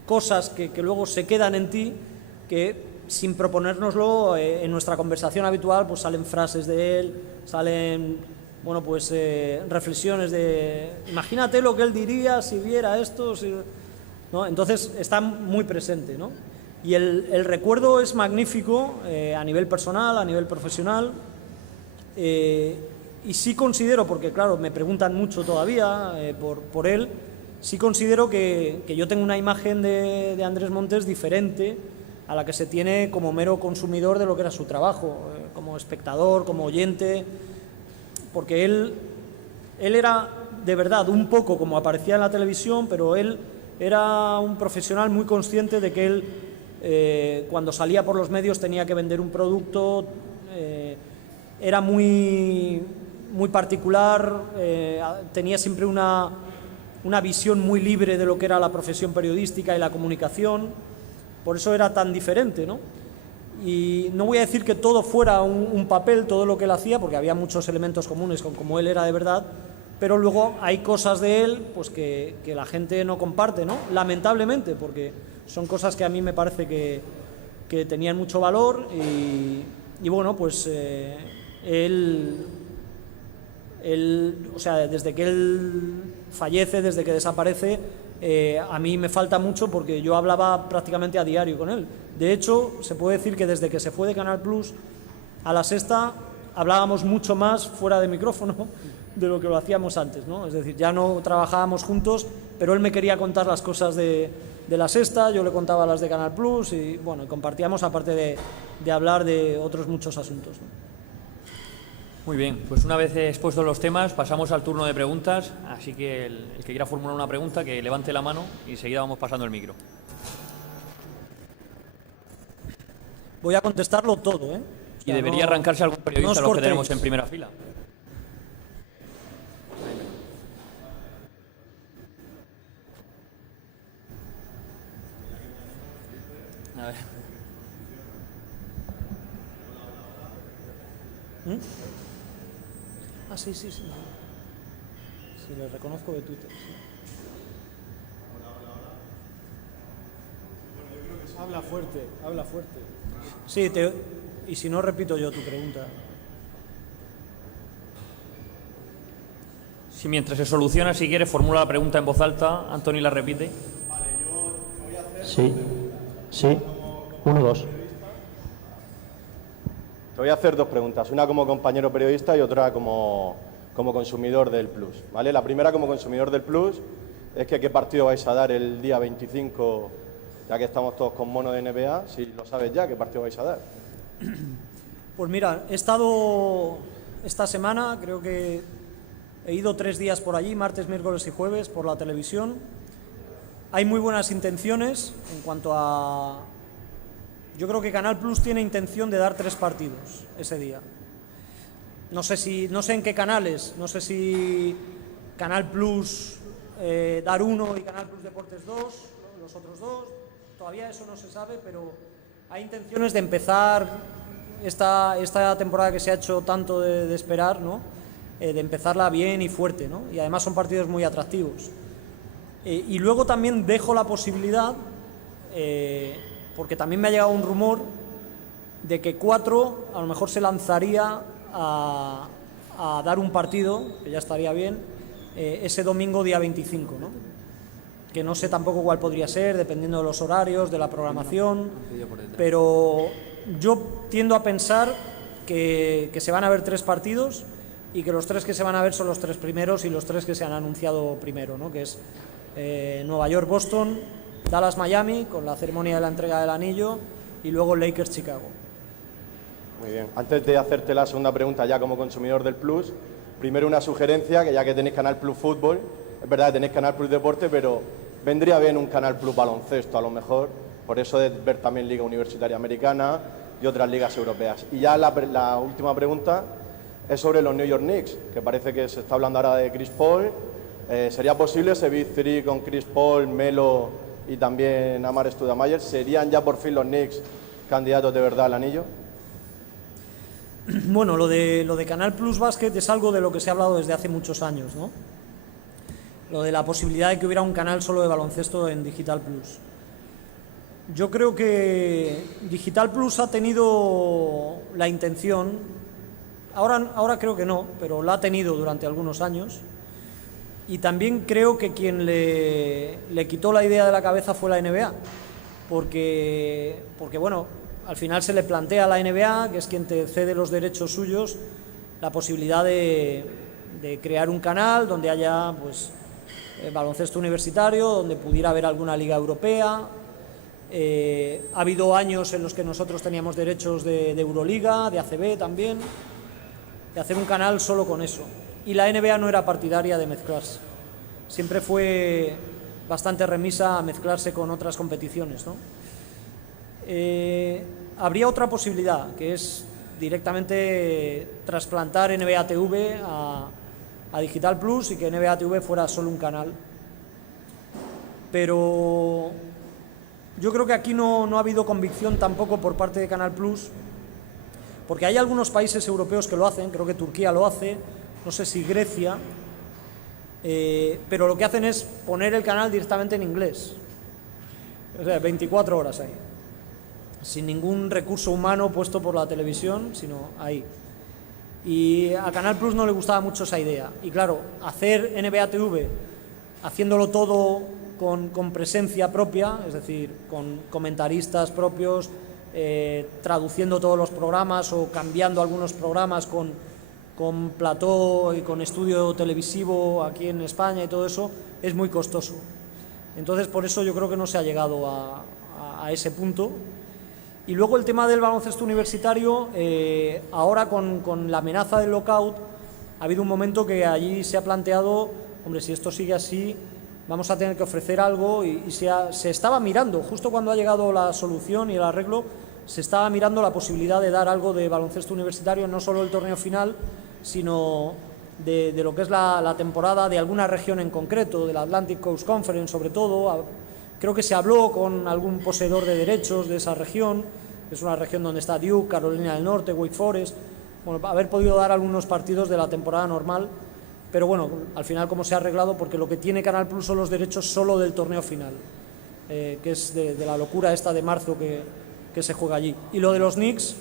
cosas que luego se quedan en ti, que sin proponérnoslo, en nuestra conversación habitual pues salen frases de él, salen, bueno, pues reflexiones de imagínate lo que él diría si viera esto, ¿no? Entonces está muy presente, ¿no? Y el recuerdo es magnífico a nivel personal, a nivel profesional, y sí considero, porque claro, me preguntan mucho todavía por él, sí considero que yo tengo una imagen de Andrés Montes diferente a la que se tiene como mero consumidor de lo que era su trabajo, como espectador, como oyente, porque él era de verdad un poco como aparecía en la televisión, pero él era un profesional muy consciente de que él, cuando salía por los medios, tenía que vender un producto, era muy particular, tenía siempre una visión muy libre de lo que era la profesión periodística y la comunicación, por eso era tan diferente, ¿no? Y no voy a decir que todo fuera un papel, todo lo que él hacía, porque había muchos elementos comunes con cómo él era de verdad, pero luego hay cosas de él pues que la gente no comparte, ¿no? Lamentablemente, porque son cosas que a mí me parece que tenían mucho valor y bueno, pues él, o sea, desde que él fallece, desde que desaparece, a mí me falta mucho porque yo hablaba prácticamente a diario con él. De hecho, se puede decir que desde que se fue de Canal Plus a La Sexta hablábamos mucho más fuera de micrófono de lo que lo hacíamos antes, ¿no? Es decir, ya no trabajábamos juntos, pero él me quería contar las cosas de La Sexta, yo le contaba las de Canal Plus y bueno, compartíamos aparte de hablar de otros muchos asuntos, ¿no? Muy bien, pues una vez expuestos los temas, pasamos al turno de preguntas, así que el que quiera formular una pregunta, que levante la mano y enseguida vamos pasando el micro. Voy a contestarlo todo, ¿eh? O sea, y debería arrancarse algún periodista, no los que tenemos en primera fila. A ver. Ah, sí. Sí, le reconozco de Twitter. Sí. Habla fuerte. Sí, y si no, repito yo tu pregunta. Si mientras se soluciona, si quieres, formula la pregunta en voz alta, Antoni la repite. Vale, yo voy a hacer... Sí. 1, 2. Te voy a hacer 2 preguntas, una como compañero periodista y otra como consumidor del Plus, ¿vale? La primera como consumidor del Plus es que qué partido vais a dar el día 25, ya que estamos todos con mono de NBA, si lo sabes ya, ¿qué partido vais a dar? Pues mira, he estado esta semana, creo que he ido 3 días por allí, martes, miércoles y jueves, por la televisión. Hay muy buenas intenciones en cuanto a... Yo creo que Canal Plus tiene intención de dar 3 partidos ese día. No sé en qué canales, no sé si Canal Plus dar 1 y Canal Plus Deportes 2, los otros 2, todavía eso no se sabe, pero hay intenciones de empezar esta temporada que se ha hecho tanto de esperar, ¿no? De empezarla bien y fuerte, ¿no? Y además son partidos muy atractivos. Y luego también dejo la posibilidad porque también me ha llegado un rumor de que 4 a lo mejor se lanzaría a dar un partido, que ya estaría bien, ese domingo día 25, ¿no? Que no sé tampoco cuál podría ser, dependiendo de los horarios, de la programación, pero yo tiendo a pensar que se van a ver 3 partidos y que los 3 que se van a ver son los 3 primeros y los 3 que se han anunciado primero, ¿no? Que es Nueva York-Boston, Dallas-Miami, con la ceremonia de la entrega del anillo, y luego Lakers-Chicago. Muy bien. Antes de hacerte la segunda pregunta ya como consumidor del Plus, primero una sugerencia, que ya que tenéis Canal Plus Fútbol, es verdad que tenéis Canal Plus Deporte, pero vendría bien un Canal Plus Baloncesto a lo mejor, por eso de ver también Liga Universitaria Americana y otras ligas europeas. Y ya la última pregunta es sobre los New York Knicks, que parece que se está hablando ahora de Chris Paul. ¿Sería posible ese Big Three con Chris Paul, Melo y también Amar Stoudemire? ¿Serían ya por fin los Knicks candidatos de verdad al anillo? Bueno, lo de Canal Plus Basket es algo de lo que se ha hablado desde hace muchos años, ¿no? Lo de la posibilidad de que hubiera un canal solo de baloncesto en Digital Plus. Yo creo que Digital Plus ha tenido la intención, ahora creo que no, pero la ha tenido durante algunos años, y también creo que quien le quitó la idea de la cabeza fue la NBA, porque bueno, al final se le plantea a la NBA, que es quien te cede los derechos suyos, la posibilidad de crear un canal donde haya pues baloncesto universitario, donde pudiera haber alguna liga europea. Ha habido años en los que nosotros teníamos derechos de Euroliga, de ACB también, de hacer un canal solo con eso. Y la NBA no era partidaria de mezclarse. Siempre fue bastante remisa a mezclarse con otras competiciones, ¿no? Habría otra posibilidad, que es directamente trasplantar NBA TV a Digital Plus y que NBA TV fuera solo un canal. Pero yo creo que aquí no ha habido convicción tampoco por parte de Canal Plus, porque hay algunos países europeos que lo hacen, creo que Turquía lo hace, no sé si Grecia, pero lo que hacen es poner el canal directamente en inglés, o sea, 24 horas ahí, sin ningún recurso humano puesto por la televisión, sino ahí. Y a Canal Plus no le gustaba mucho esa idea. Y claro, hacer NBA TV haciéndolo todo con presencia propia, es decir, con comentaristas propios, traduciendo todos los programas o cambiando algunos programas con plató y con estudio televisivo aquí en España y todo eso, es muy costoso. Entonces, por eso yo creo que no se ha llegado a ese punto. Y luego el tema del baloncesto universitario, ahora con la amenaza del lockout, ha habido un momento que allí se ha planteado, hombre, si esto sigue así, vamos a tener que ofrecer algo, y se estaba mirando, justo cuando ha llegado la solución y el arreglo, se estaba mirando la posibilidad de dar algo de baloncesto universitario, no solo el torneo final, sino de lo que es la temporada de alguna región en concreto, de la Atlantic Coast Conference sobre todo. Creo que se habló con algún poseedor de derechos de esa región, es una región donde está Duke, Carolina del Norte, Wake Forest, bueno, haber podido dar algunos partidos de la temporada normal, pero bueno, al final cómo se ha arreglado, porque lo que tiene Canal Plus son los derechos solo del torneo final, que es de la locura esta de marzo que se juega allí. Y lo de los Knicks,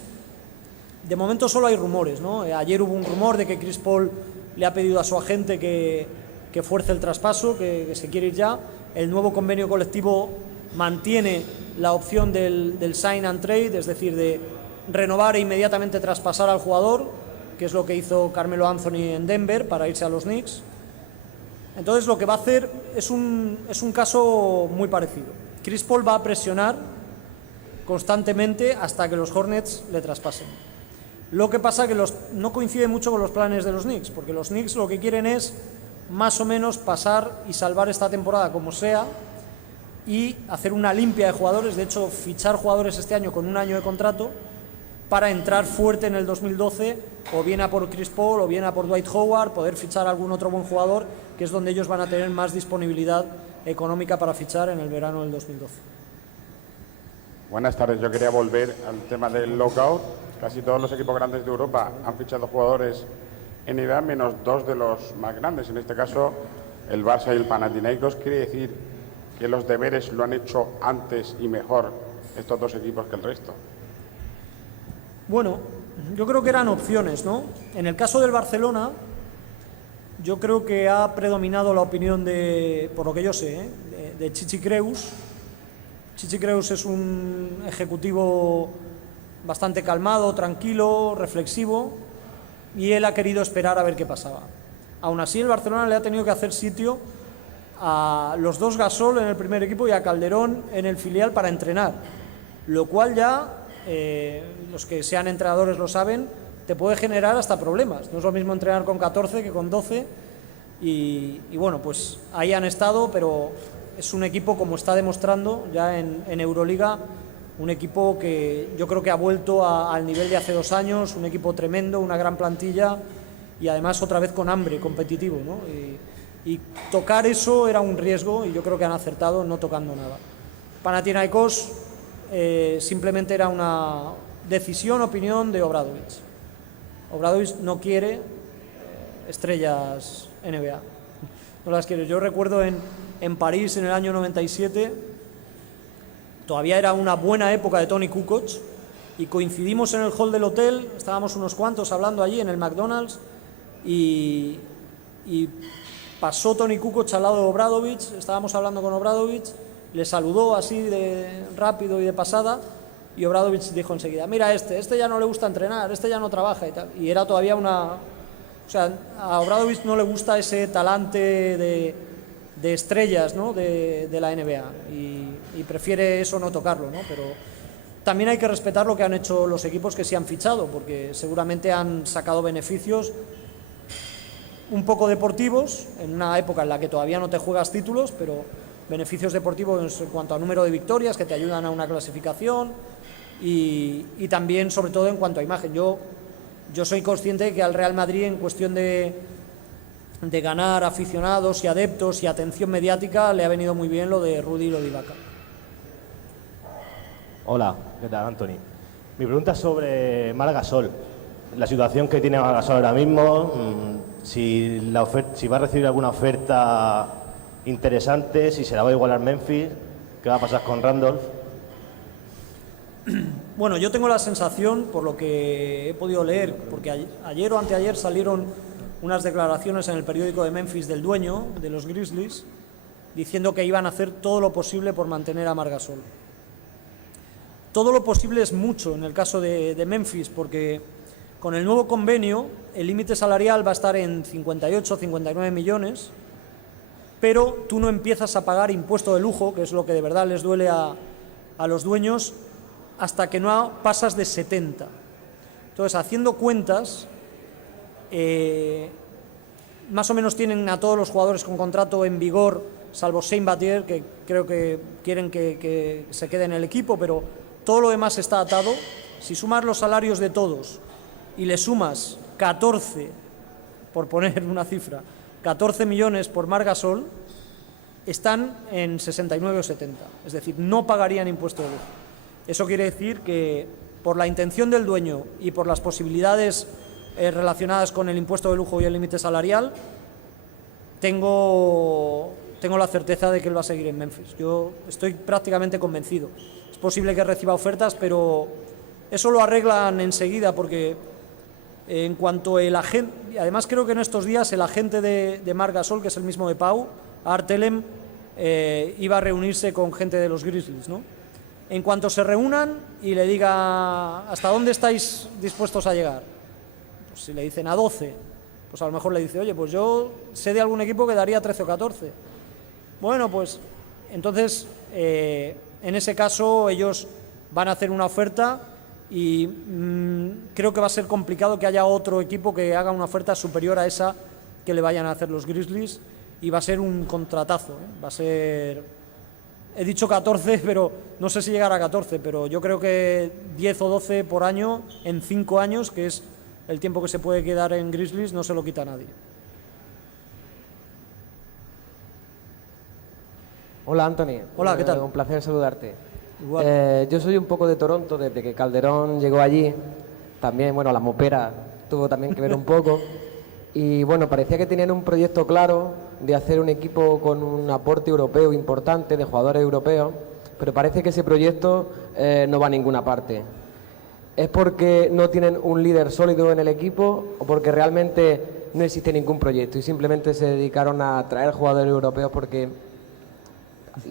de momento solo hay rumores, ¿no? Ayer hubo un rumor de que Chris Paul le ha pedido a su agente que fuerce el traspaso, que se quiere ir ya. El nuevo convenio colectivo mantiene la opción del sign and trade, es decir, de renovar e inmediatamente traspasar al jugador, que es lo que hizo Carmelo Anthony en Denver para irse a los Knicks. Entonces lo que va a hacer es un caso muy parecido. Chris Paul va a presionar constantemente hasta que los Hornets le traspasen. Lo que pasa que no coincide mucho con los planes de los Knicks, porque los Knicks lo que quieren es más o menos pasar y salvar esta temporada como sea y hacer una limpia de jugadores, de hecho fichar jugadores este año con un año de contrato para entrar fuerte en el 2012, o bien a por Chris Paul o bien a por Dwight Howard, poder fichar algún otro buen jugador, que es donde ellos van a tener más disponibilidad económica para fichar en el verano del 2012. Buenas tardes, yo quería volver al tema del lockout. Casi todos los equipos grandes de Europa han fichado jugadores NBA, menos 2 de los más grandes, en este caso el Barça y el Panathinaikos. Quiere decir que los deberes lo han hecho antes y mejor estos dos equipos que el resto? Bueno, yo creo que eran opciones, ¿no? En el caso del Barcelona, yo creo que ha predominado la opinión de, por lo que yo sé, de Chichi Creus. Chichi Creus es un ejecutivo bastante calmado, tranquilo, reflexivo, y él ha querido esperar a ver qué pasaba. Aún así, el Barcelona le ha tenido que hacer sitio a los dos Gasol en el primer equipo y a Calderón en el filial para entrenar, lo cual ya, los que sean entrenadores lo saben, te puede generar hasta problemas. No es lo mismo entrenar con 14 que con 12 y bueno, pues ahí han estado, pero es un equipo, como está demostrando ya en Euroliga, un equipo que yo creo que ha vuelto al nivel de hace 2 años, un equipo tremendo, una gran plantilla y además otra vez con hambre, competitivo, ¿no? Y tocar eso era un riesgo y yo creo que han acertado no tocando nada. Panathinaikos simplemente era una decisión, opinión de Obradović. Obradović no quiere estrellas NBA, no las quiere. Yo recuerdo en París en el año 97, todavía era una buena época de Toni Kukoc y coincidimos en el hall del hotel, estábamos unos cuantos hablando allí en el McDonald's y pasó Toni Kukoc al lado de Obradović, estábamos hablando con Obradović, le saludó así de rápido y de pasada y Obradović dijo enseguida, mira este ya no le gusta entrenar, este ya no trabaja y tal. Y era todavía o sea, a Obradović no le gusta ese talante de estrellas, ¿no? de la NBA y prefiere eso no tocarlo, ¿no? Pero también hay que respetar lo que han hecho los equipos que se han fichado, porque seguramente han sacado beneficios un poco deportivos, en una época en la que todavía no te juegas títulos, pero beneficios deportivos en cuanto a número de victorias que te ayudan a una clasificación y también, sobre todo, en cuanto a imagen. Yo soy consciente de que al Real Madrid, en cuestión de ganar aficionados y adeptos y atención mediática, le ha venido muy bien lo de Rudy y lo de Ibaka. Hola, ¿qué tal, Anthony? Mi pregunta es sobre Marc Gasol. La situación que tiene Marc Gasol ahora mismo, si va a recibir alguna oferta interesante, si se la va a igualar Memphis, ¿qué va a pasar con Randolph? Bueno, yo tengo la sensación, por lo que he podido leer, porque ayer o anteayer salieron unas declaraciones en el periódico de Memphis del dueño de los Grizzlies, diciendo que iban a hacer todo lo posible por mantener a Marc Gasol. Todo lo posible es mucho en el caso de Memphis, porque con el nuevo convenio el límite salarial va a estar en 58, 59 millones, pero tú no empiezas a pagar impuesto de lujo, que es lo que de verdad les duele a los dueños, hasta que no pasas de 70. Entonces, haciendo cuentas, más o menos tienen a todos los jugadores con contrato en vigor, salvo Shane Battier, que creo que quieren que se quede en el equipo, pero todo lo demás está atado. Si sumas los salarios de todos y le sumas 14, por poner una cifra, 14 millones por Marc Gasol, están en 69 o 70. Es decir, no pagarían impuesto de lujo. Eso quiere decir que, por la intención del dueño y por las posibilidades relacionadas con el impuesto de lujo y el límite salarial, tengo la certeza de que él va a seguir en Memphis. Yo estoy prácticamente convencido. Es posible que reciba ofertas, pero eso lo arreglan enseguida, porque en cuanto el agente, y además creo que en estos días el agente de Marc Gasol, que es el mismo de Pau, Art Telem, iba a reunirse con gente de los Grizzlies, ¿no? En cuanto se reúnan y le diga ¿hasta dónde estáis dispuestos a llegar? Pues si le dicen a 12, pues a lo mejor le dice, oye, pues yo sé de algún equipo que daría 13 o 14. Bueno, pues entonces en ese caso ellos van a hacer una oferta y creo que va a ser complicado que haya otro equipo que haga una oferta superior a esa que le vayan a hacer los Grizzlies, y va a ser un contratazo, ¿eh? Va a ser... He dicho 14, pero no sé si llegará a 14, pero yo creo que 10 o 12 por año en 5 años, que es el tiempo que se puede quedar en Grizzlies, no se lo quita a nadie. Hola, Anthony. Hola, ¿qué tal? Un placer saludarte. Igual. Yo soy un poco de Toronto desde que Calderón llegó allí. También, bueno, la Mopera tuvo también que ver un poco. Y bueno, parecía que tenían un proyecto claro, de hacer un equipo con un aporte europeo importante, de jugadores europeos, pero parece que ese proyecto no va a ninguna parte. ¿Es porque no tienen un líder sólido en el equipo o porque realmente no existe ningún proyecto y simplemente se dedicaron a traer jugadores europeos porque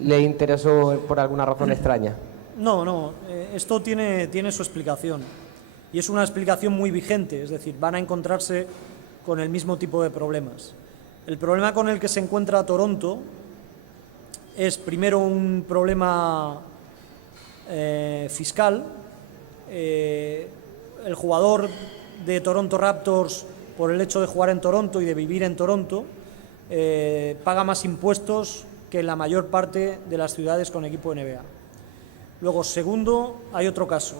les interesó por alguna razón extraña? No, esto tiene su explicación y es una explicación muy vigente, es decir, van a encontrarse con el mismo tipo de problemas. El problema con el que se encuentra Toronto es primero un problema fiscal. El jugador de Toronto Raptors, por el hecho de jugar en Toronto y de vivir en Toronto, paga más impuestos que en la mayor parte de las ciudades con equipo NBA. Luego, segundo, hay otro caso.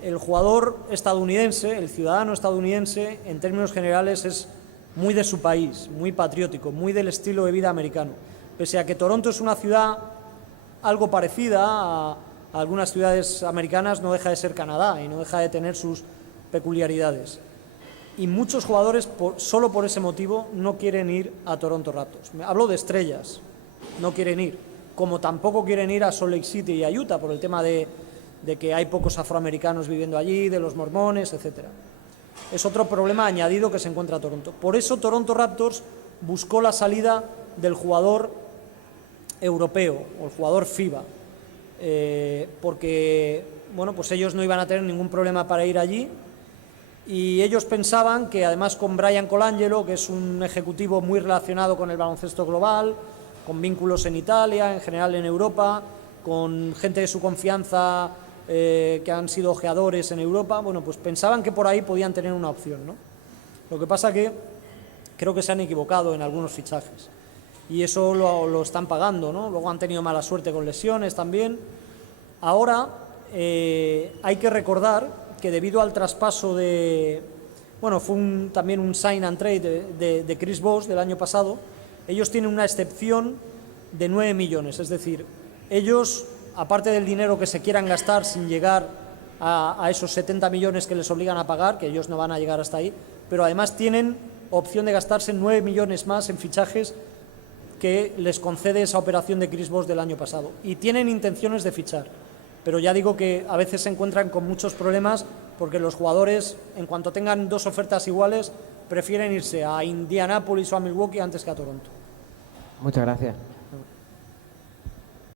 El jugador estadounidense, el ciudadano estadounidense, en términos generales es muy de su país, muy patriótico, muy del estilo de vida americano. Pese a que Toronto es una ciudad algo parecida a algunas ciudades americanas, no deja de ser Canadá y no deja de tener sus peculiaridades. Y muchos jugadores, solo por ese motivo, no quieren ir a Toronto Raptors. Hablo de estrellas, no quieren ir, como tampoco quieren ir a Salt Lake City y a Utah por el tema de que hay pocos afroamericanos viviendo allí, de los mormones, etc. Es otro problema añadido que se encuentra Toronto. Por eso Toronto Raptors buscó la salida del jugador europeo o el jugador FIBA, porque bueno, pues ellos no iban a tener ningún problema para ir allí y ellos pensaban que además con Brian Colangelo, que es un ejecutivo muy relacionado con el baloncesto global, con vínculos en Italia, en general en Europa, con gente de su confianza que han sido ojeadores en Europa, bueno, pues pensaban que por ahí podían tener una opción, ¿no? Lo que pasa que creo que se han equivocado en algunos fichajes y eso lo están pagando, ¿no? Luego han tenido mala suerte con lesiones también. Ahora hay que recordar que debido al traspaso de... Bueno, fue también un sign and trade de Chris Bosh del año pasado. Ellos tienen una excepción de 9 millones, es decir, ellos, aparte del dinero que se quieran gastar sin llegar a esos 70 millones que les obligan a pagar, que ellos no van a llegar hasta ahí, pero además tienen opción de gastarse 9 millones más en fichajes que les concede esa operación de Chris Bosh del año pasado. Y tienen intenciones de fichar, pero ya digo que a veces se encuentran con muchos problemas porque los jugadores, en cuanto tengan dos ofertas iguales, prefieren irse a Indianápolis o a Milwaukee antes que a Toronto. Muchas gracias.